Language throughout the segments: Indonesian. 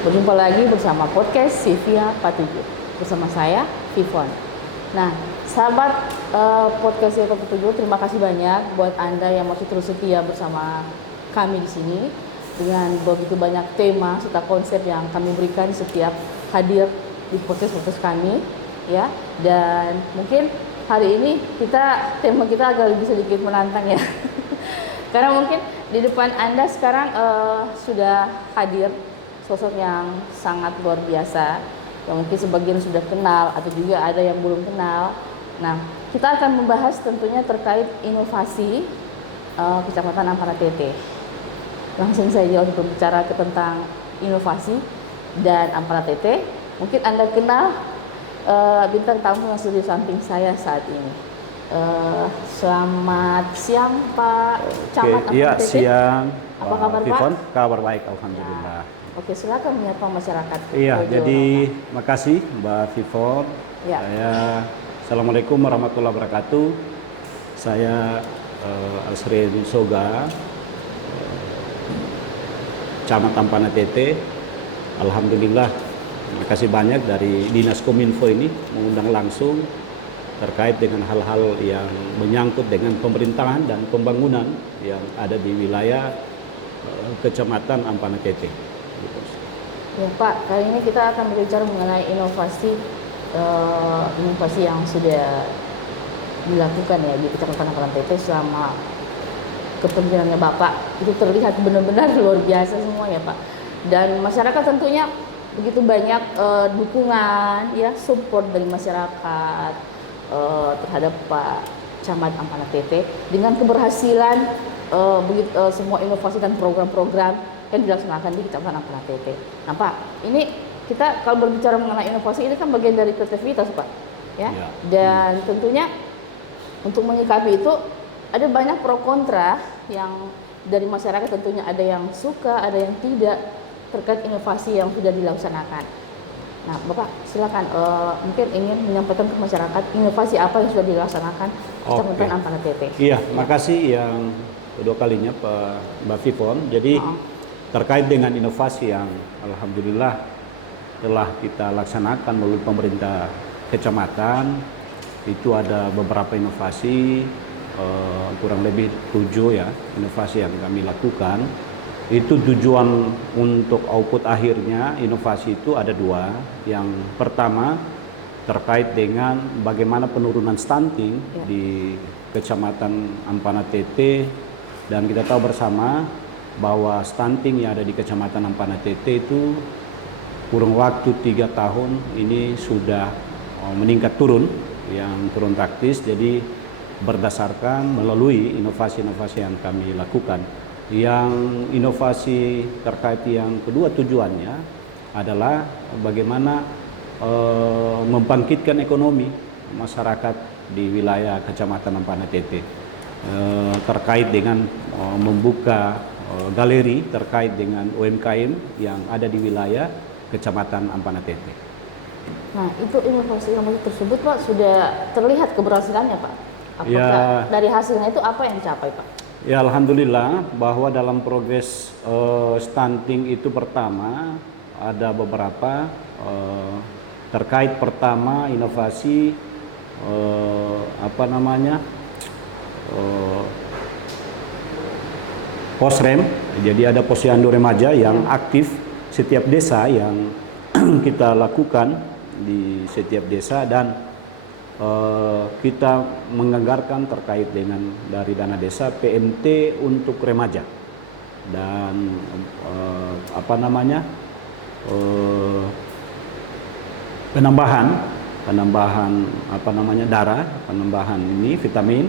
Berjumpa lagi bersama podcast Sivia Patuju. Bersama saya, Vivon. Nah, sahabat podcast Sivia Patuju, terima kasih banyak buat Anda yang masih terus setia bersama kami di sini dengan begitu banyak tema serta konsep yang kami berikan setiap hadir di podcast kami, ya. Dan mungkin hari ini tema kita agak lebih sedikit menantang ya. Karena mungkin di depan Anda sekarang sudah hadir sosok yang sangat luar biasa, yang mungkin sebagian sudah kenal atau juga ada yang belum kenal. Nah, kita akan membahas tentunya terkait inovasi Kecamatan Ampana Tete. Langsung saja untuk berbicara tentang inovasi dan Ampana Tete. Mungkin Anda kenal bintang tamu yang sudah di samping saya saat ini. Selamat siang Pak Camat Ampana Iya, Tete. siang. Apa kabar Vivon? Pak? Kabar baik, alhamdulillah. Oke, silakan menyapa masyarakat. Iya, jadi makasih Mbak Vivon. Ya. Assalamualaikum warahmatullahi wabarakatuh. Saya Asrin Soga, Camat Ampana Tete. Alhamdulillah, terima kasih banyak dari Dinas Kominfo ini mengundang langsung terkait dengan hal-hal yang menyangkut dengan pemerintahan dan pembangunan yang ada di wilayah Kecamatan Ampana Tete. Ya Pak, kali ini kita akan berbicara mengenai inovasi yang sudah dilakukan ya di Kecamatan Ampana Tete selama kepemimpinannya Bapak. Itu terlihat benar-benar luar biasa semua ya Pak. Dan masyarakat tentunya begitu banyak dukungan ya, support dari masyarakat terhadap Pak Camat Ampana Tete dengan keberhasilan semua inovasi dan program-program yang dilaksanakan di Kecamatan Ampana Tete. Nah Pak, ini kita kalau berbicara mengenai inovasi ini kan bagian dari kreativitas Pak, ya. Dan tentunya untuk menyikapi itu ada banyak pro kontra yang dari masyarakat, tentunya ada yang suka, ada yang tidak terkait inovasi yang sudah dilaksanakan. Nah Bapak silakan mungkin ingin menyampaikan ke masyarakat inovasi apa yang sudah dilaksanakan Kecamatan Ampana Tete. Iya, makasih yang kedua kalinya Mbak Vivon. Jadi terkait dengan inovasi yang alhamdulillah telah kita laksanakan melalui pemerintah kecamatan, itu ada beberapa inovasi, kurang lebih 7 ya inovasi yang kami lakukan. Itu tujuan untuk output akhirnya inovasi itu ada 2. Yang pertama terkait dengan bagaimana penurunan stunting di Kecamatan Ampana Tete, dan kita tahu bersama bahwa stunting yang ada di Kecamatan Ampana Tete itu kurang waktu 3 tahun ini sudah meningkat turun, yang turun taktis. Jadi berdasarkan melalui inovasi-inovasi yang kami lakukan. Yang inovasi terkait yang kedua tujuannya adalah bagaimana membangkitkan ekonomi masyarakat di wilayah Kecamatan Ampana Tete, terkait dengan membuka galeri terkait dengan UMKM yang ada di wilayah Kecamatan Ampana Tete. Nah, itu inovasi tersebut Pak sudah terlihat keberhasilannya Pak. Apakah dari hasilnya itu apa yang dicapai Pak? Ya, alhamdulillah bahwa dalam progres stunting itu pertama ada beberapa terkait pertama inovasi posrem. Jadi ada posyandu remaja yang aktif setiap desa yang kita lakukan di setiap desa, dan kita menganggarkan terkait dengan dari dana desa PMT untuk remaja dan penambahan darah, penambahan ini vitamin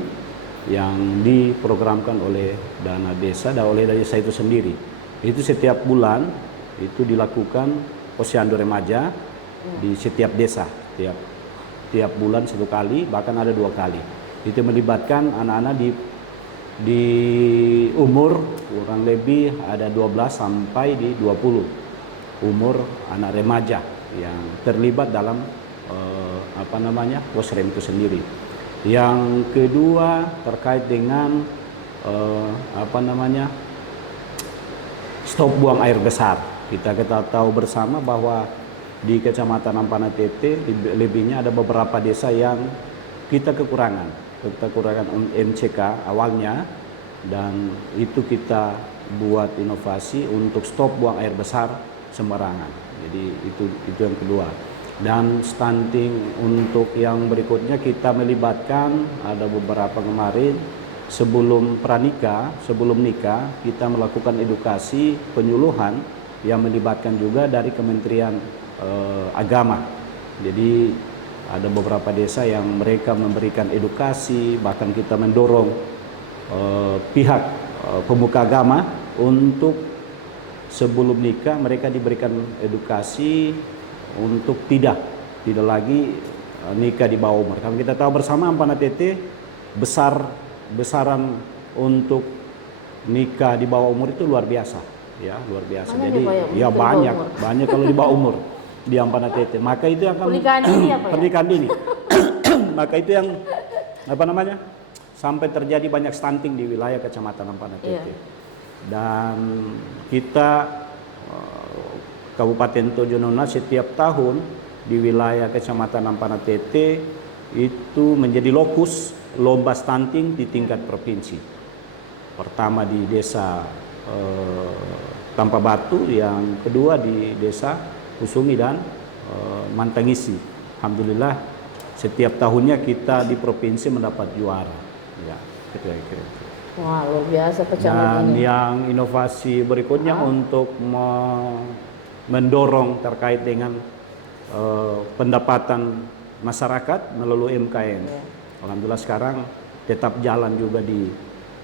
yang diprogramkan oleh dana desa dan oleh desa itu sendiri. Itu setiap bulan itu dilakukan posyandu remaja di setiap desa, tiap bulan 1 kali, bahkan ada 2 kali. Itu melibatkan anak-anak di umur kurang lebih ada 12 sampai di 20 umur anak remaja yang terlibat dalam posrem itu sendiri. Yang kedua terkait dengan stop buang air besar. Kita tahu bersama bahwa di Kecamatan Ampana Tete lebihnya ada beberapa desa yang kita kekurangan MCK awalnya, dan itu kita buat inovasi untuk stop buang air besar sembarangan. Jadi itu yang kedua. Dan stunting untuk yang berikutnya kita melibatkan ada beberapa kemarin sebelum nikah kita melakukan edukasi penyuluhan yang melibatkan juga dari Kementerian Agama. Jadi ada beberapa desa yang mereka memberikan edukasi, bahkan kita mendorong pihak pemuka agama untuk sebelum nikah mereka diberikan edukasi untuk tidak lagi nikah di bawah umur. Karena kita tahu bersama Ampana Tete besaran untuk nikah di bawah umur itu luar biasa, ya luar biasa. Banyak Jadi ya banyak kalau di bawah umur di Ampana Tete. Maka itu yang akan pernikahan dini. Maka itu yang sampai terjadi banyak stunting di wilayah Kecamatan Ampana Tete. Dan kita Kabupaten Tojo Nona setiap tahun di wilayah Kecamatan Ampana Tete itu menjadi lokus lomba stunting di tingkat provinsi. Pertama di desa Tampa Batu, yang kedua di desa Kusumi dan Mantangisi. Alhamdulillah setiap tahunnya kita di provinsi mendapat juara. Ya, kira-kira. Wah, luar biasa Dan yang inovasi berikutnya untuk mendorong terkait dengan pendapatan masyarakat melalui UMKM. Alhamdulillah sekarang tetap jalan juga di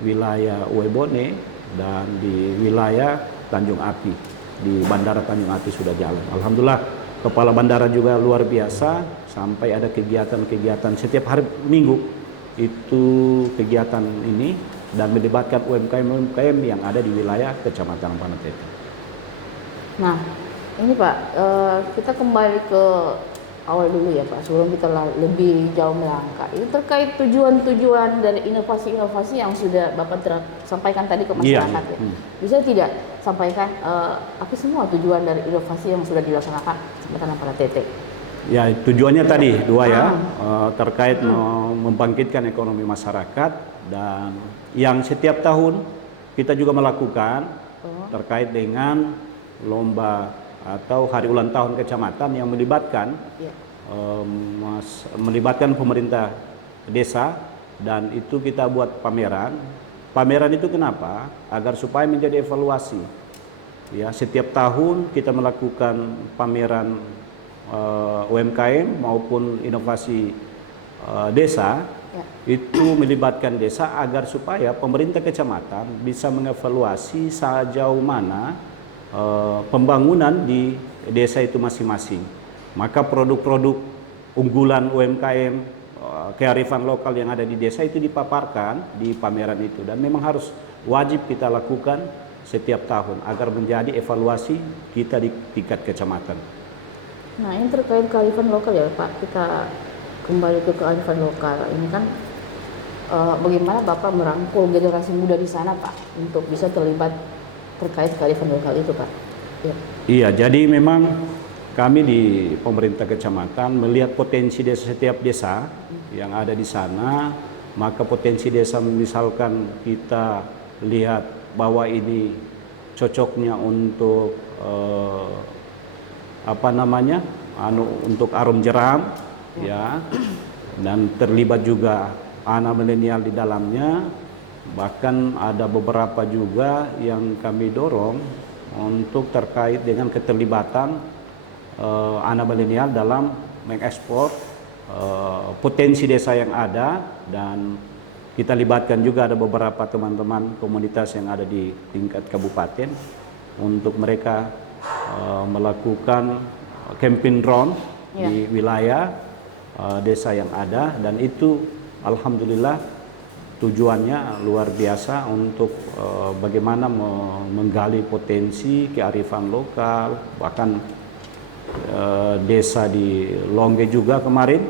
wilayah Uebone dan di wilayah Tanjung Api. Di Bandara Tanjung Api sudah jalan. Alhamdulillah kepala bandara juga luar biasa, sampai ada kegiatan-kegiatan setiap hari Minggu itu kegiatan ini, dan melibatkan UMKM yang ada di wilayah Kecamatan Ampana Tete. Nah, ini Pak, kita kembali ke awal dulu ya Pak, sebelum kita lebih jauh melangkah. Ini terkait tujuan-tujuan dari inovasi-inovasi yang sudah Bapak sampaikan tadi ke masyarakat. Ya. Bisa tidak sampaikan apa semua tujuan dari inovasi yang sudah dilaksanakan Kecamatan Ampana Tete? Ya, tujuannya tadi dua ya, terkait membangkitkan ekonomi masyarakat, dan yang setiap tahun kita juga melakukan terkait dengan lomba atau hari ulang tahun kecamatan yang melibatkan pemerintah desa, dan itu kita buat pameran. Pameran itu kenapa? Agar supaya menjadi evaluasi. Ya, setiap tahun kita melakukan pameran UMKM maupun inovasi desa, itu melibatkan desa agar supaya pemerintah kecamatan bisa mengevaluasi sejauh mana pembangunan di desa itu masing-masing. Maka produk-produk unggulan UMKM, kearifan lokal yang ada di desa itu dipaparkan di pameran itu, dan memang harus wajib kita lakukan setiap tahun agar menjadi evaluasi kita di tingkat kecamatan. Nah, ini terkait kearifan lokal ya Pak, kita kembali ke kearifan lokal. Ini kan bagaimana Bapak merangkul generasi muda di sana Pak untuk bisa terlibat terkait kearifan lokal itu Pak? Ya. Iya, jadi memang kami di pemerintah kecamatan melihat potensi desa, setiap desa yang ada di sana. Maka potensi desa, misalkan kita lihat bahwa ini cocoknya untuk untuk arum jeram, ya, dan terlibat juga anak milenial di dalamnya. Bahkan ada beberapa juga yang kami dorong untuk terkait dengan keterlibatan anak milenial dalam mengekspor potensi desa yang ada, dan kita libatkan juga ada beberapa teman-teman komunitas yang ada di tingkat kabupaten untuk mereka melakukan campaign drone di wilayah desa yang ada, dan itu alhamdulillah tujuannya luar biasa untuk bagaimana menggali potensi kearifan lokal. Bahkan desa di Longge juga kemarin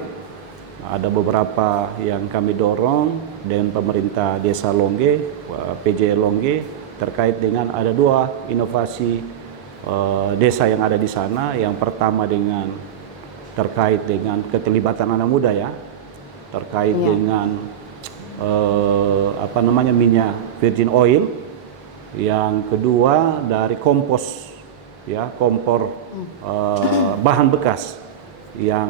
ada beberapa yang kami dorong dengan pemerintah desa Longge, PJ Longge, terkait dengan ada 2 inovasi desa yang ada di sana. Yang pertama dengan terkait dengan keterlibatan anak muda ya, terkait dengan minyak virgin oil. Yang kedua dari kompos ya, kompor bahan bekas yang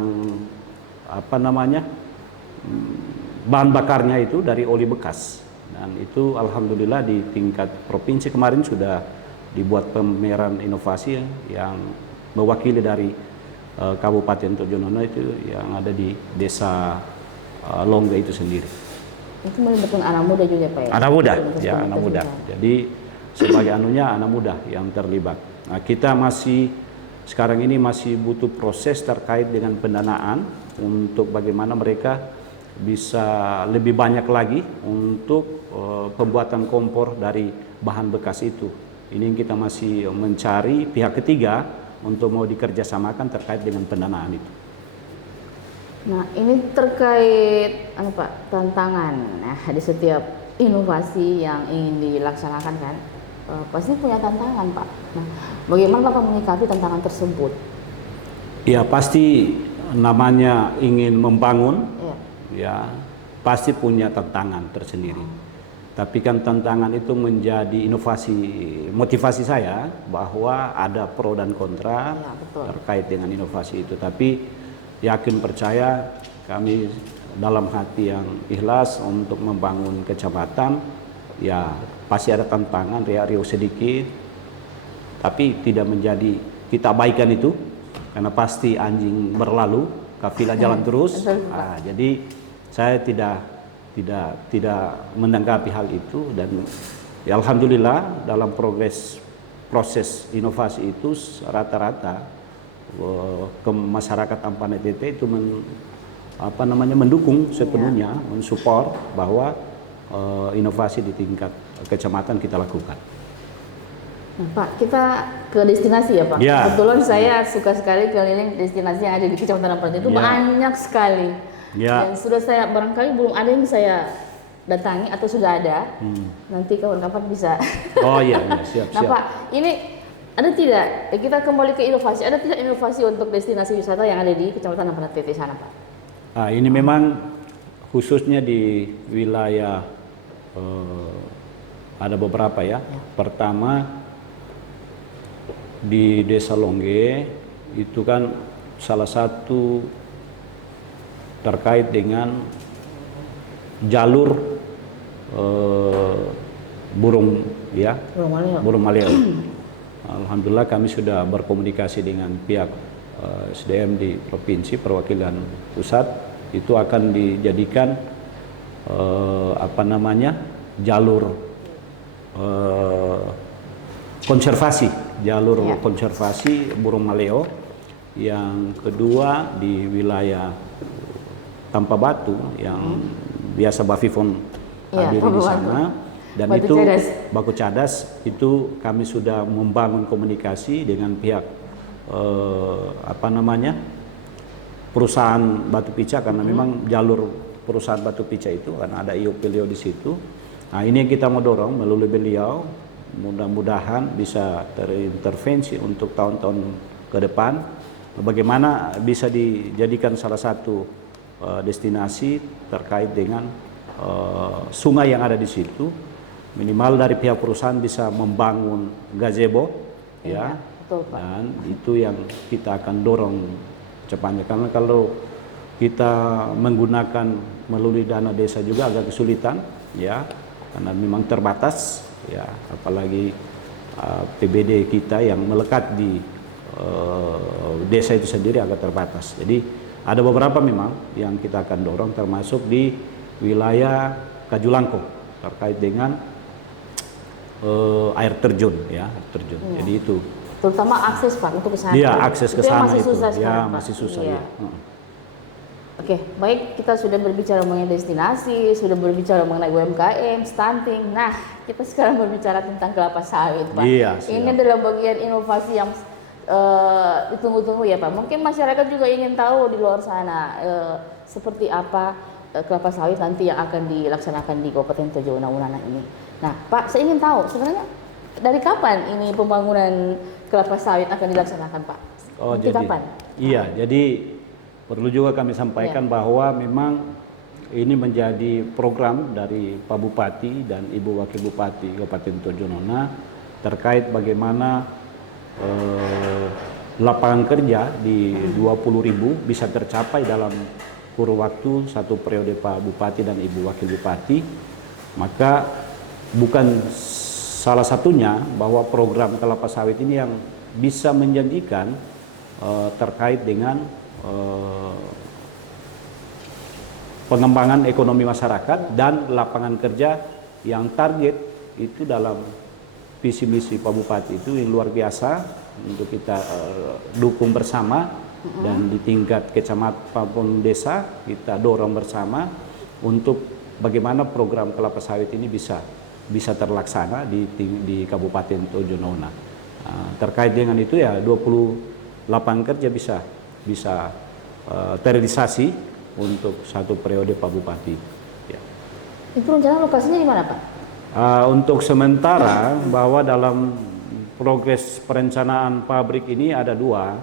bahan bakarnya itu dari oli bekas. Dan itu alhamdulillah di tingkat provinsi kemarin sudah dibuat pameran inovasi yang mewakili dari Kabupaten Tojonono itu yang ada di desa Longge itu sendiri. Itu melibatkan anak muda juga Pak ya? Anak muda, ya anak muda. Jadi sebagai anak muda yang terlibat. Nah, kita sekarang ini masih butuh proses terkait dengan pendanaan untuk bagaimana mereka bisa lebih banyak lagi untuk pembuatan kompor dari bahan bekas itu. Ini yang kita masih mencari pihak ketiga untuk mau dikerjasamakan terkait dengan pendanaan itu. Nah, ini terkait Pak, tantangan. Nah, di setiap inovasi yang ingin dilaksanakan kan pasti punya tantangan Pak. Nah, bagaimana Bapak menyikapi tantangan tersebut? Ya pasti namanya ingin membangun, ya pasti punya tantangan tersendiri. Tapi kan tantangan itu menjadi motivasi saya bahwa ada pro dan kontra terkait dengan inovasi itu. Tapi yakin percaya kami dalam hati yang ikhlas untuk membangun kecamatan, ya pasti ada tantangan, riak-riak sedikit, tapi tidak menjadi kita abaikan itu, karena pasti anjing berlalu, kafilah jalan terus. Jadi saya tidak menanggapi hal itu, dan ya alhamdulillah dalam proses inovasi itu rata-rata ke masyarakat Ampane Tete itu mendukung sepenuhnya, mensupport bahwa inovasi di tingkat kecamatan kita lakukan. Nah, Pak, kita ke destinasi ya Pak. Ya. Kebetulan saya suka sekali keliling destinasi yang ada di Kecamatan Ampane itu banyak sekali. Ya. Dan sudah saya barangkali belum ada yang saya datangi atau sudah ada. Nanti kawan-kawan bisa. Oh iya, siap. Nah Pak, ini ada tidak, kita kembali ke inovasi, ada tidak inovasi untuk destinasi wisata yang ada di Kecamatan Ampane Tete sana Pak? Nah, ini memang khususnya di wilayah ada beberapa ya. Pertama di Desa Longge itu kan salah satu terkait dengan jalur burung maleo. Alhamdulillah kami sudah berkomunikasi dengan pihak SDM di provinsi, perwakilan pusat, itu akan dijadikan jalur konservasi, konservasi burung maleo. Yang kedua di wilayah Tampa Batu yang biasa Bafifon hadir di sana, dan Batu itu Cadas. Baku Cadas itu kami sudah membangun komunikasi dengan pihak perusahaan batu pica, karena memang jalur perusahaan batu pica itu karena ada IO beliau di situ. Nah, ini yang kita mau dorong melalui beliau, mudah-mudahan bisa terintervensi untuk tahun-tahun ke depan, bagaimana bisa dijadikan salah satu destinasi terkait dengan sungai yang ada di situ. Minimal dari pihak perusahaan bisa membangun gazebo, ya, betul, Pak. Dan itu yang kita akan dorong cepatnya, karena kalau kita menggunakan melalui dana desa juga agak kesulitan, ya, karena memang terbatas, ya, apalagi PBD kita yang melekat di desa itu sendiri agak terbatas. Jadi ada beberapa memang yang kita akan dorong, termasuk di wilayah Kajulangko terkait dengan air terjun, ya, terjun. Ya. Jadi itu. Terutama akses Pak untuk ke sana. Iya, akses ke sana masih itu. susah sekarang, Ya, Pak. masih susah Iya. ya. Oke, baik, kita sudah berbicara mengenai destinasi, sudah berbicara mengenai UMKM, stunting. Nah, kita sekarang berbicara tentang kelapa sawit, Pak. Iya, siap. Ini adalah bagian inovasi yang ditunggu-tunggu ya, Pak. Mungkin masyarakat juga ingin tahu di luar sana seperti apa kelapa sawit nanti yang akan dilaksanakan di Kabupaten Tojo Una Una ini. Nah, Pak, saya ingin tahu sebenarnya dari kapan ini pembangunan kelapa sawit akan dilaksanakan, Pak? Oh, Nanti jadi kapan? iya, jadi perlu juga kami sampaikan bahwa memang ini menjadi program dari Pak Bupati dan Ibu Wakil Bupati Kabupaten Tojo Nona terkait bagaimana lapangan kerja di 20.000 bisa tercapai dalam kurun waktu satu periode Pak Bupati dan Ibu Wakil Bupati. Maka bukan salah satunya bahwa program kelapa sawit ini yang bisa menjanjikan terkait dengan pengembangan ekonomi masyarakat dan lapangan kerja yang target itu dalam visi misi Pak Bupati itu yang luar biasa untuk kita dukung bersama dan di tingkat kecamatan maupun desa kita dorong bersama untuk bagaimana program kelapa sawit ini bisa terlaksana di Kabupaten Tojo Nona. Terkait dengan itu ya 20 lapangan kerja bisa terrealisasi untuk satu periode Pak Bupati. Ya. Itu rencana lokasinya di mana, Pak? Untuk sementara bahwa dalam progres perencanaan pabrik ini ada dua.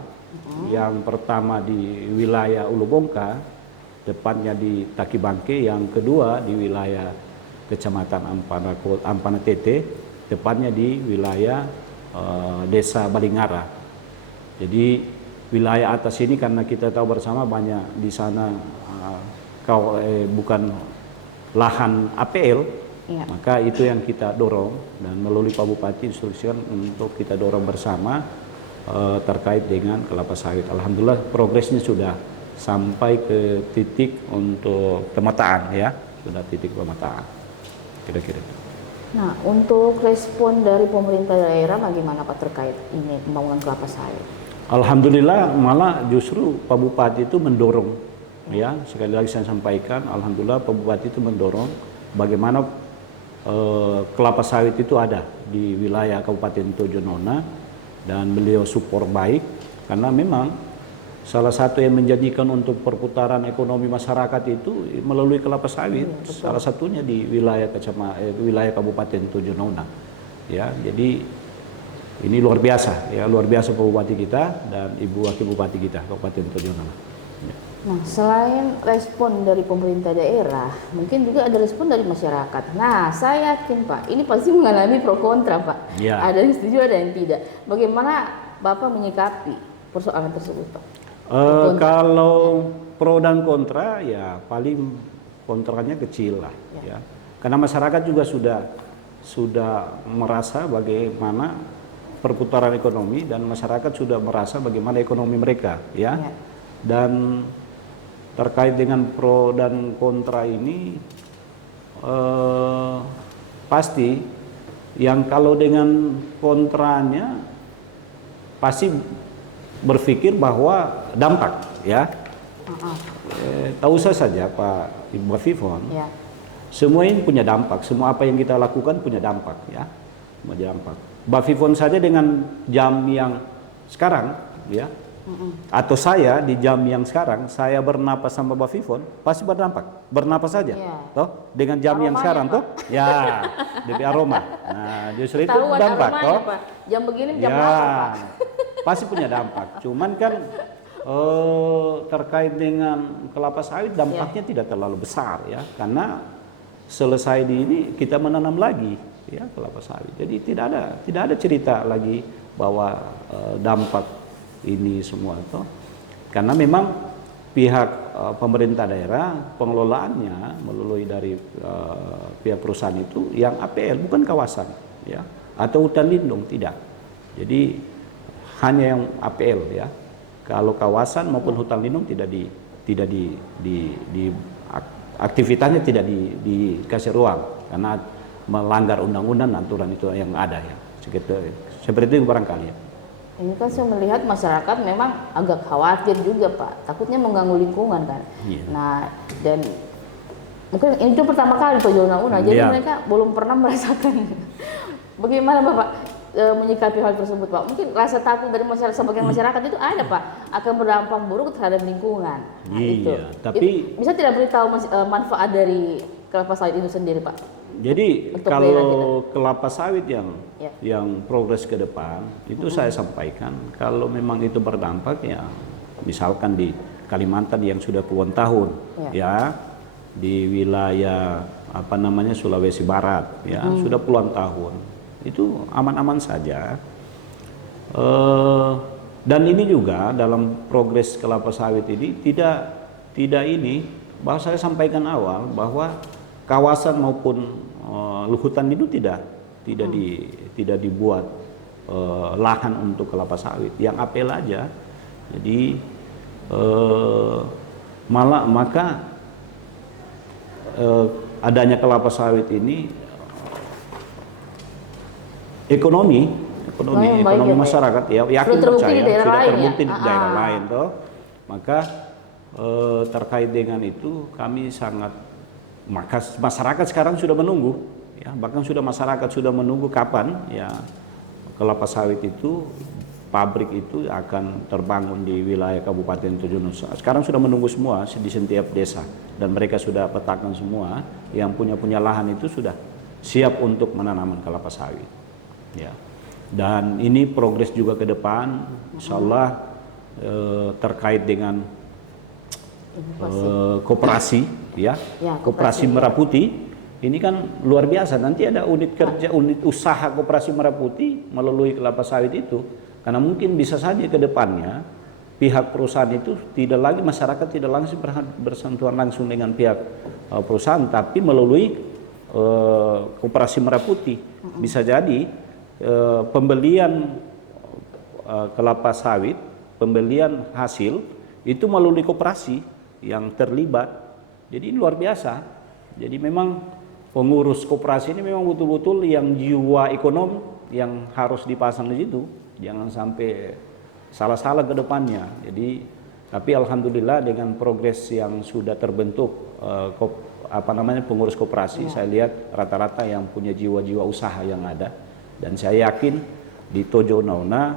Yang pertama di wilayah Ulubongka, tepatnya di Taki Bangke. Yang kedua di wilayah Kecamatan Ampana Tete, tepatnya di wilayah Desa Balingara. Jadi wilayah atas ini karena kita tahu bersama banyak di sana bukan lahan APL, maka itu yang kita dorong dan melalui Pak Bupati instruksikan untuk kita dorong bersama terkait dengan kelapa sawit. Alhamdulillah progresnya sudah sampai ke titik untuk pemetaan ya, sudah titik pemetaan kira-kira. Nah, untuk respon dari pemerintah daerah bagaimana Pak terkait ini pembangunan kelapa sawit? Alhamdulillah malah justru Pak Bupati itu mendorong ya, sekali lagi saya sampaikan alhamdulillah Pak Bupati itu mendorong bagaimana kelapa sawit itu ada di wilayah Kabupaten Tojo Nona dan beliau support baik karena memang salah satu yang menjanjikan untuk perputaran ekonomi masyarakat itu melalui kelapa sawit, salah satunya di wilayah wilayah Kabupaten Tojo Nona. Ya, jadi ini luar biasa ya, luar biasa Pak Bupati kita dan Ibu Wakil Bupati kita Kabupaten Tojo Nona. Ya. Nah, selain respon dari pemerintah daerah, mungkin juga ada respon dari masyarakat. Nah, saya yakin Pak, ini pasti mengalami pro kontra Pak. Ya. Ada yang setuju, ada yang tidak. Bagaimana Bapak menyikapi persoalan tersebut Pak? Kalau pro dan kontra ya paling kontranya kecil lah ya. Karena masyarakat juga sudah merasa bagaimana perputaran ekonomi dan masyarakat sudah merasa bagaimana ekonomi mereka ya. Dan terkait dengan pro dan kontra ini pasti yang kalau dengan kontranya pasti berpikir bahwa dampak ya. Tak usah saja Pak Ibu Vivon. Semua ini punya dampak, semua apa yang kita lakukan punya dampak ya. Punya dampak. Mbak Vivon saja dengan jam yang sekarang ya. Atau saya di jam yang sekarang saya bernapas sama Mbak Vivon pasti berdampak, bernapas saja, toh dengan jam yang sekarang toh, ya, lebih aroma. Nah justru itu dampak toh. Jam begini jam berapa Pak? Pasti punya dampak. Cuman kan terkait dengan kelapa sawit dampaknya tidak terlalu besar ya, karena selesai di ini kita menanam lagi ya kelapa sawit. Jadi tidak ada cerita lagi bahwa dampak ini semua itu karena memang pihak pemerintah daerah pengelolaannya melalui dari pihak perusahaan itu yang APL bukan kawasan ya atau hutan lindung tidak, jadi hanya yang APL ya. Kalau kawasan maupun hutan lindung tidak di aktivitasnya tidak dikasih ruang karena melanggar undang-undang aturan itu yang ada ya seperti itu barangkali ya. Ini kan saya melihat masyarakat memang agak khawatir juga Pak, takutnya mengganggu lingkungan kan. Nah, dan mungkin ini itu pertama kali Pak Una, jadi mereka belum pernah merasakan. Bagaimana Bapak menyikapi hal tersebut Pak? Mungkin rasa takut dari masyarakat, sebagian masyarakat itu ada Pak, akan berdampak buruk terhadap lingkungan. Nah, itu. Tapi itu bisa tidak beritahu manfaat dari kelapa sawit itu sendiri, Pak? Jadi Untuk daerah kalau kelapa sawit Ya. yang progres ke depan itu saya sampaikan kalau memang itu berdampak ya, misalkan di Kalimantan yang sudah puluhan tahun ya, di wilayah apa namanya Sulawesi Barat ya sudah puluhan tahun, itu aman-aman saja. Dan ini juga dalam progres kelapa sawit ini tidak ini, bahwa saya sampaikan awal bahwa kawasan maupun hutan itu tidak dibuat lahan untuk kelapa sawit, yang apel aja. Jadi maka adanya kelapa sawit ini ekonomi masyarakat ya, yakin percaya sudah terbukti di daerah lain toh. Maka terkait dengan itu kami sangat, maka masyarakat sekarang sudah menunggu ya, bahkan masyarakat sudah menunggu kapan ya kelapa sawit itu, pabrik itu akan terbangun di wilayah Kabupaten Tojo Nusa. Sekarang sudah menunggu semua di setiap desa, dan mereka sudah petakan semua yang punya lahan itu sudah siap untuk menanam kelapa sawit ya. Dan ini progres juga ke depan, insya Allah terkait dengan koperasi ya, koperasi Merah Putih ini kan luar biasa. Nanti ada unit kerja, unit usaha koperasi Merah Putih melalui kelapa sawit itu, karena mungkin bisa saja ke depannya pihak perusahaan itu tidak lagi, masyarakat tidak langsung bersentuhan langsung dengan pihak perusahaan, tapi melalui koperasi Merah Putih. Bisa jadi pembelian kelapa sawit, pembelian hasil itu melalui koperasi yang terlibat. Jadi luar biasa. Jadi memang pengurus koperasi ini memang betul-betul yang jiwa ekonom yang harus dipasang di situ. Jangan sampai salah-salah ke depannya. Jadi tapi alhamdulillah dengan progres yang sudah terbentuk pengurus koperasi, saya lihat rata-rata yang punya jiwa-jiwa usaha yang ada. Dan saya yakin di Tojo Nauna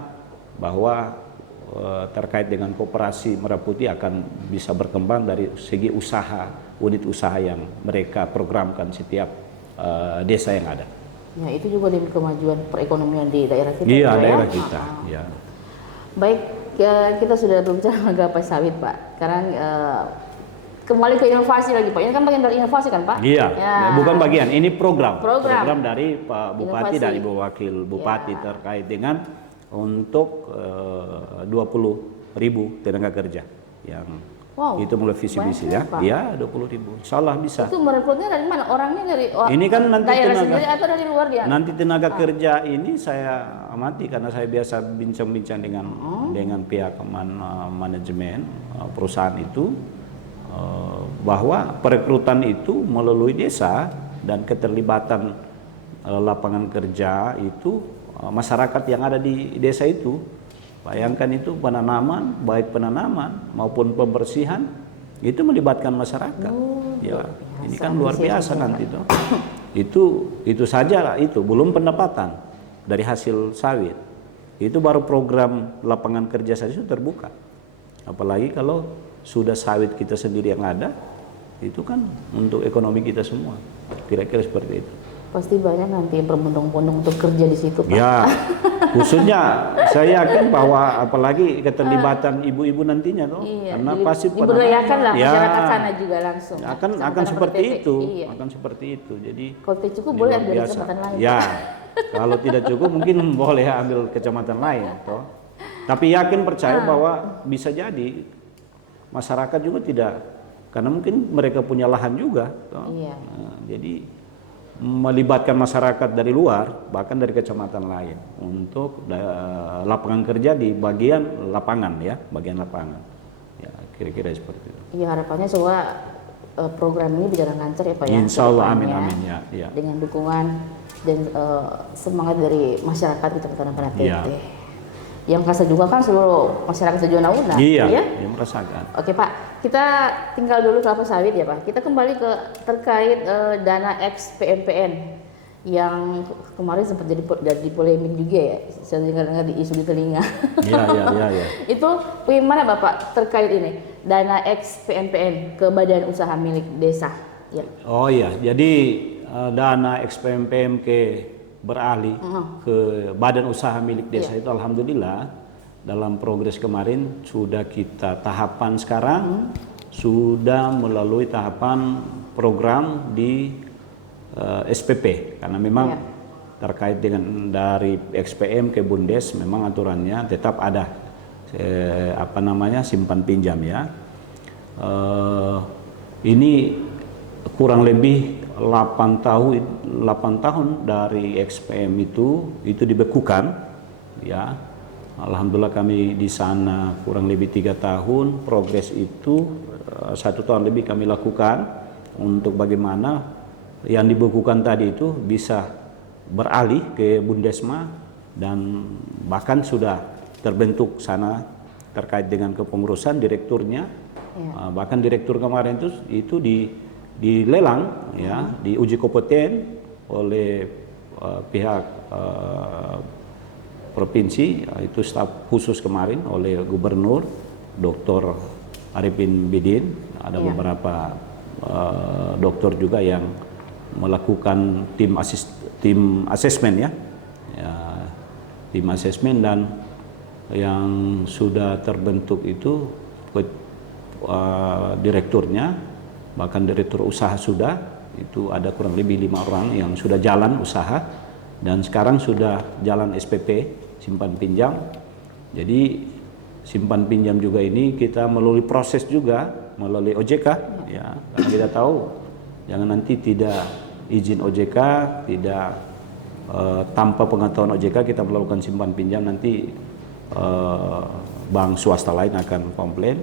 bahwa terkait dengan koperasi Merah Putih akan bisa berkembang dari segi usaha, unit usaha yang mereka programkan setiap desa yang ada. Ya, itu juga demi kemajuan perekonomian di daerah kita. Iya, daerah kita. Ya. Baik, kita sudah berbicara mengenai kelapa sawit, Pak. Sekarang kembali ke inovasi lagi, Pak. Ini kan bagian dari inovasi kan, Pak? Iya, ya. Bukan bagian, ini program dari Pak Bupati, inovasi. Dari Wakil Bupati ya. Terkait dengan untuk 20.000 tenaga kerja yang itu mulai visi misi ya. Iya, 20.000. Insyaallah bisa. Itu merekrutnya dari mana? Orangnya dari ini kan nanti daerah tenaga sendiri atau dari luar dia? Nanti tenaga kerja ini saya amati karena saya biasa bincang-bincang dengan pihak manajemen perusahaan itu, bahwa perekrutan itu melalui desa dan keterlibatan lapangan kerja itu masyarakat yang ada di desa itu. Bayangkan itu penanaman, baik penanaman maupun pembersihan itu melibatkan masyarakat. Ya, ini kan luar biasa nanti tuh. Itu saja lah, itu belum pendapatan dari hasil sawit. Itu baru program lapangan kerja saja sudah terbuka. Apalagi kalau sudah sawit kita sendiri yang ada, itu kan untuk ekonomi kita semua. Kira-kira seperti itu. Pasti banyak nanti yang berbondong-bondong untuk kerja di situ, Pak. Ya, khususnya saya yakin bahwa apalagi keterlibatan ibu-ibu nantinya tuh, karena pasti diberdayakan lah masyarakat sana juga langsung. Akan seperti itu, akan seperti itu. Jadi kalau tidak cukup boleh ambil kecamatan lain. Ya, kalau tidak cukup mungkin boleh ambil kecamatan lain, toh. Tapi yakin percaya bahwa bisa jadi masyarakat juga tidak, karena mungkin mereka punya lahan juga, toh. Jadi melibatkan masyarakat dari luar, bahkan dari kecamatan lain untuk lapangan kerja di bagian lapangan ya, bagian lapangan. Ya, kira-kira seperti itu. Iya, harapannya semua program ini berjalan lancar ya, Pak ya. Insya Allah, amin amin ya. Dengan dukungan dan semangat dari masyarakat Kecamatan Panatete. Ya. Yang merasa juga kan seluruh masyarakat Tojo Nauna. Iya, yang merasakan. Oke Pak, kita tinggal dulu kelapa sawit ya Pak. Kita kembali ke terkait dana ex-PMPN yang kemarin sempat jadi polemik juga ya. Saya dengar di isu di telinga. Iya. Itu bagaimana Bapak terkait ini dana ex-PMPN ke badan usaha milik desa? Ya. Oh iya, jadi dana XPM PMK beralih ke badan usaha milik desa itu alhamdulillah dalam progres kemarin sudah kita tahapan sekarang sudah melalui tahapan program di SPP karena memang terkait dengan dari XPM ke Bundes memang aturannya tetap ada simpan pinjam ya. Ini kurang lebih 8 tahun dari XPM itu dibekukan ya. Alhamdulillah kami di sana kurang lebih 3 tahun. Progres itu 1 tahun lebih kami lakukan untuk bagaimana yang dibekukan tadi itu bisa beralih ke Bundesma dan bahkan sudah terbentuk sana terkait dengan kepengurusan direkturnya. Bahkan direktur kemarin itu dilelang ya, diuji kompeten oleh pihak provinsi, itu staf khusus kemarin oleh Gubernur Dr. Arifin Bidin, ada beberapa dokter juga yang melakukan tim asesmen ya, tim asesmen dan yang sudah terbentuk itu direkturnya. Bahkan direktur usaha sudah, itu ada kurang lebih 5 orang yang sudah jalan usaha dan sekarang sudah jalan SPP, simpan pinjam. Jadi simpan pinjam juga ini kita melalui proses juga, melalui OJK ya, karena kita tahu jangan nanti tidak izin OJK, tidak tanpa pengetahuan OJK kita melakukan simpan pinjam nanti bank swasta lain akan komplain.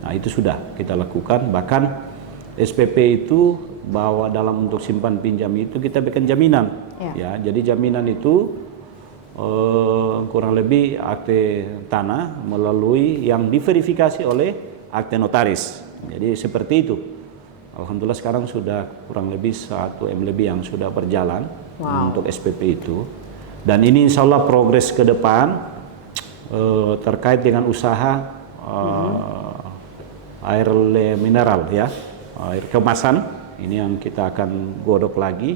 Nah itu sudah kita lakukan, bahkan SPP itu bahwa dalam untuk simpan pinjam itu kita berikan jaminan ya. Jadi jaminan itu kurang lebih akte tanah melalui yang diverifikasi oleh akte notaris. Jadi seperti itu. Alhamdulillah sekarang sudah kurang lebih 1 M lebih yang sudah berjalan untuk SPP itu. Dan ini insya Allah progres ke depan terkait dengan usaha air mineral ya. Air kemasan ini yang kita akan godok lagi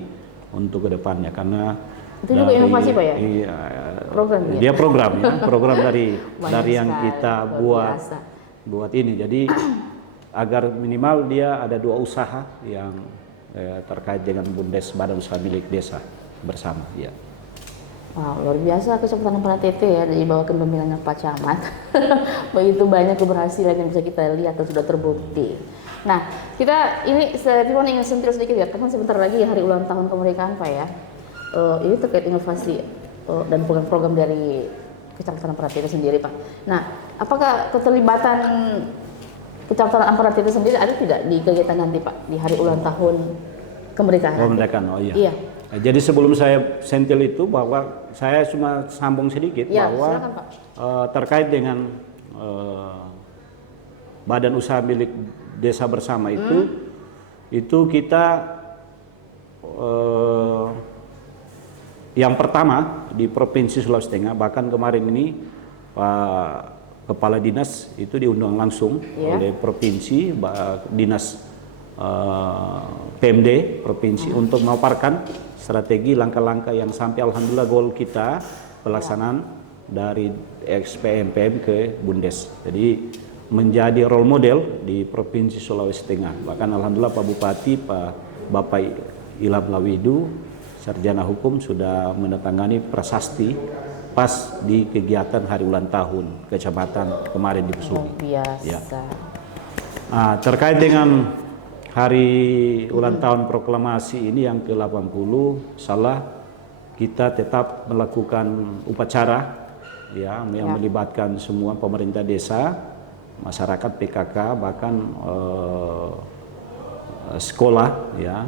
untuk kedepannya karena itu juga inovasi Pak ya? Iya, program ya? Dia program dari yang kita buat ini. Jadi agar minimal dia ada 2 usaha yang terkait dengan Bundes badan usaha milik desa bersama ya. Wow, luar biasa Kecamatan Paratete ya dari bawah kepemimpinannya Pak Camat. Begitu banyak keberhasilan yang bisa kita lihat dan sudah terbukti. Nah, kita ini saya ingin sentil sedikit ya, karena sebentar lagi hari ulang tahun kemerdekaan Pak ya. Ini terkait inovasi dan program dari Kecamatan Paratete sendiri Pak. Nah, apakah keterlibatan Kecamatan Paratete sendiri ada tidak di kegiatan nanti Pak di hari ulang tahun kemerdekaan? Kemerdekaan, oh iya. Iya. Jadi sebelum saya sentil itu bahwa saya cuma sambung sedikit ya, bahwa silakan, Pak. Terkait dengan badan usaha milik desa bersama itu kita yang pertama di Provinsi Sulawesi Tengah, bahkan kemarin ini Pak Kepala Dinas itu diundang langsung oleh Provinsi, Dinas PMD Provinsi untuk memaparkan strategi langkah-langkah yang sampai alhamdulillah goal kita pelaksanaan dari XPMPM ke Bundes. Jadi menjadi role model di Provinsi Sulawesi Tengah. Bahkan alhamdulillah Pak Bupati, Bapak Ilham Lawidu, sarjana hukum sudah menandatangani prasasti pas di kegiatan hari ulang tahun kecamatan kemarin di Pesuli. Biasa. Ya. Nah, terkait dengan hari ulang tahun proklamasi ini yang ke-80, salah kita tetap melakukan upacara ya, yang melibatkan semua pemerintah desa, masyarakat PKK, bahkan sekolah ya,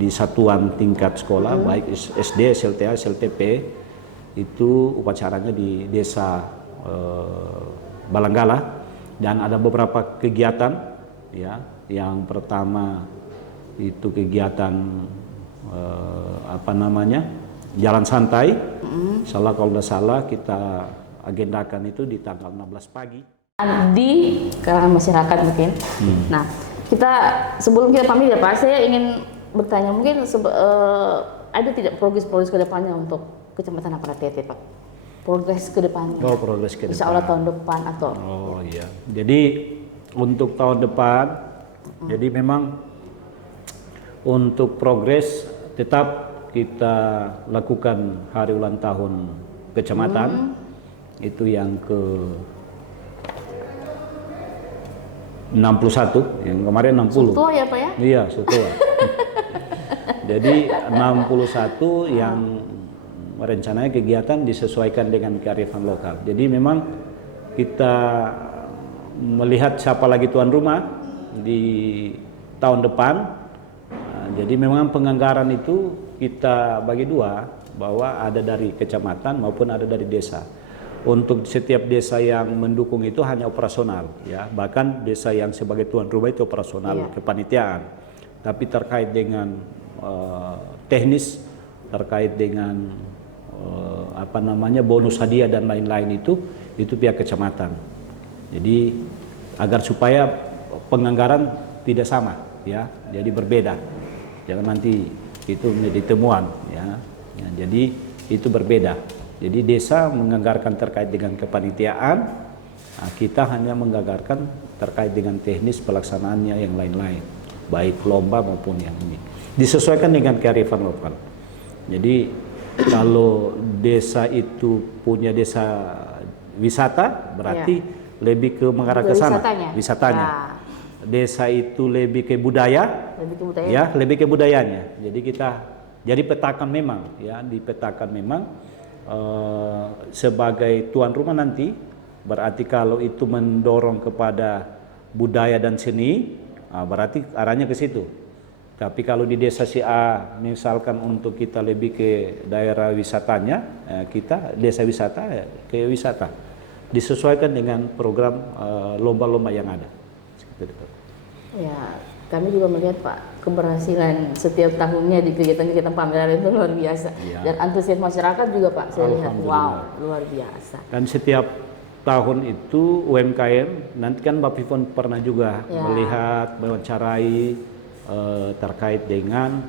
di satuan tingkat sekolah baik SD, SLTA, SLTP itu upacaranya di desa Balanggala dan ada beberapa kegiatan ya. Yang pertama itu kegiatan jalan santai. Salah kalau tidak salah kita agendakan itu di tanggal 16 pagi. Di kalangan masyarakat mungkin. Nah, Kita sebelum kita pamit ya Pak, saya ingin bertanya mungkin ada tidak progres ke depannya untuk Kecamatan Ampana Tete Pak? Progres ke depannya. Oh, progres ke depan. Insya Allah tahun depan atau? Oh iya. Jadi untuk tahun depan, jadi memang untuk progres tetap kita lakukan hari ulang tahun kecamatan itu yang ke 61, yang kemarin 60. Sutua ya Pak ya? Iya, Sutua. Jadi 61 yang rencananya kegiatan disesuaikan dengan kearifan lokal. Jadi memang kita melihat siapa lagi tuan rumah di tahun depan. Nah, jadi memang penganggaran itu kita bagi dua, bahwa ada dari kecamatan maupun ada dari desa. Untuk setiap desa yang mendukung itu hanya operasional, ya. Bahkan desa yang sebagai tuan rumah itu operasional kepanitiaan. Tapi terkait dengan teknis, terkait dengan bonus hadiah dan lain-lain itu pihak kecamatan. Jadi agar supaya penganggaran tidak sama, ya. Jadi berbeda. Jangan nanti itu menjadi temuan, ya. Jadi itu berbeda. Jadi desa menganggarkan terkait dengan kepanitiaan, kita hanya menganggarkan terkait dengan teknis pelaksanaannya yang lain-lain, baik lomba maupun yang ini. Disesuaikan dengan kearifan lokal. Jadi kalau desa itu punya desa wisata, berarti lebih ke mengarah ke sana, wisatanya. Ya. Desa itu lebih ke budaya, ya, lebih ke budayanya. Jadi petakan memang, ya, dipetakan memang. Sebagai tuan rumah nanti, berarti kalau itu mendorong kepada budaya dan seni, berarti arahnya ke situ. Tapi kalau di desa si A misalkan untuk kita lebih ke daerah wisatanya, kita desa wisata ke wisata, disesuaikan dengan program lomba-lomba yang ada. Ya, kami juga melihat Pak, keberhasilan setiap tahunnya di kegiatan-kegiatan pameran itu luar biasa. Ya. Dan antusias masyarakat juga Pak, saya lihat, wow, luar biasa. Dan setiap tahun itu UMKM, nanti kan Mbak Pivon pernah juga melihat, mewawancarai terkait dengan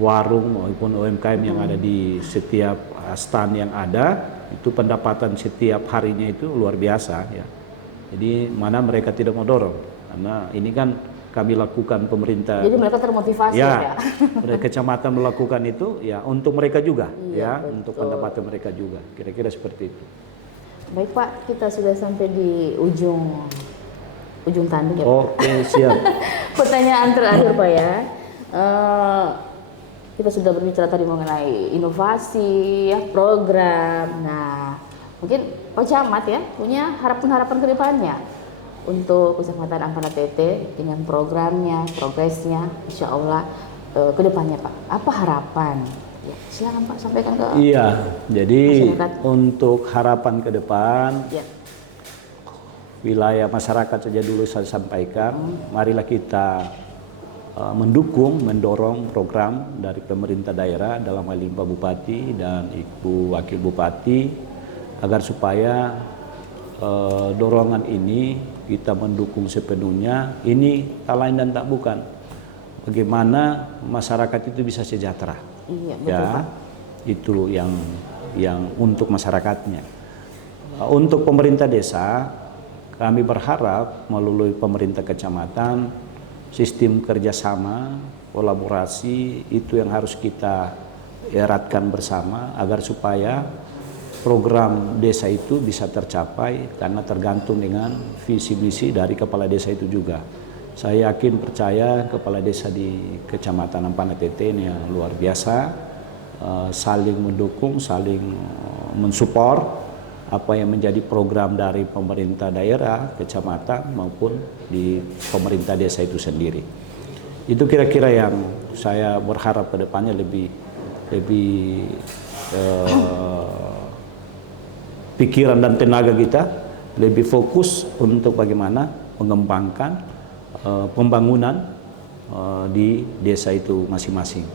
warung maupun UMKM yang ada di setiap stand yang ada, itu pendapatan setiap harinya itu luar biasa, ya. Jadi mana mereka tidak mau dorong, karena ini kan kami lakukan pemerintah. Jadi mereka termotivasi ya. Kecamatan melakukan itu ya untuk mereka juga, ya, betul. Untuk pendapatan mereka juga. Kira-kira seperti itu. Baik Pak, kita sudah sampai di ujung tanduk ya. Oke, siap. Pertanyaan terakhir Pak ya. Kita sudah berbicara tadi mengenai inovasi, ya, program. Nah, mungkin Pak Camat ya punya harapan-harapan ke depannya untuk Kecamatan Ampana Tete dengan programnya, progresnya, insya Allah ke depannya Pak. Apa harapan? Ya, silakan Pak sampaikan ke. Iya, jadi masyarakat. Untuk harapan ke depan, wilayah masyarakat saja dulu saya sampaikan. Marilah kita mendukung, mendorong program dari pemerintah daerah dalam hal ini Pak Bupati dan Ibu Wakil Bupati, agar supaya dorongan ini kita mendukung sepenuhnya. Ini tak lain dan tak bukan bagaimana masyarakat itu bisa sejahtera. Iya, betul, ya, Pak. Itu yang untuk masyarakatnya. Untuk pemerintah desa, kami berharap melalui pemerintah kecamatan, sistem kerjasama, kolaborasi itu yang harus kita eratkan bersama agar supaya program desa itu bisa tercapai, karena tergantung dengan visi misi dari kepala desa itu juga. Saya yakin percaya kepala desa di Kecamatan Ampana Tete ini yang luar biasa, saling mendukung, saling mensupport apa yang menjadi program dari pemerintah daerah, kecamatan maupun di pemerintah desa itu sendiri. Itu kira-kira yang saya berharap ke depannya lebih pikiran dan tenaga kita lebih fokus untuk bagaimana mengembangkan pembangunan di desa itu masing-masing.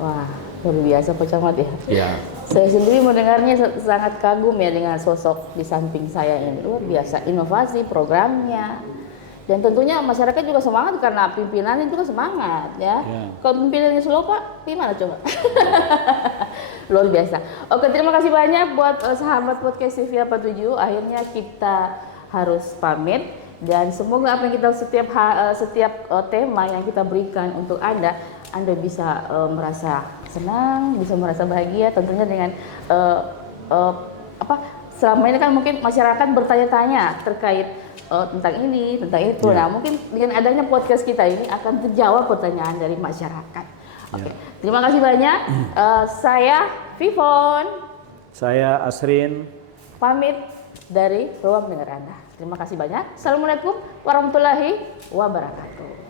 Wah, luar biasa Pak Camat ya. Ya. Saya sendiri mendengarnya sangat kagum ya dengan sosok di samping saya ini. Luar biasa, inovasi programnya, Dan tentunya masyarakat juga semangat karena pimpinannya juga semangat ya. Kalau pimpinannya slow Pak, gimana coba? Luar biasa. Oke, terima kasih banyak buat sahabat podcast CV 47. Akhirnya kita harus pamit dan semoga apa yang kita setiap tema yang kita berikan untuk Anda bisa merasa senang, bisa merasa bahagia tentunya dengan selama ini kan mungkin masyarakat bertanya-tanya terkait tentang ini, tentang itu. Nah, mungkin dengan adanya podcast kita ini akan terjawab pertanyaan dari masyarakat. Oke. Terima kasih banyak. Saya Vivon. Saya Asrin. Pamit dari ruang dengar Anda. Terima kasih banyak. Assalamualaikum warahmatullahi wabarakatuh.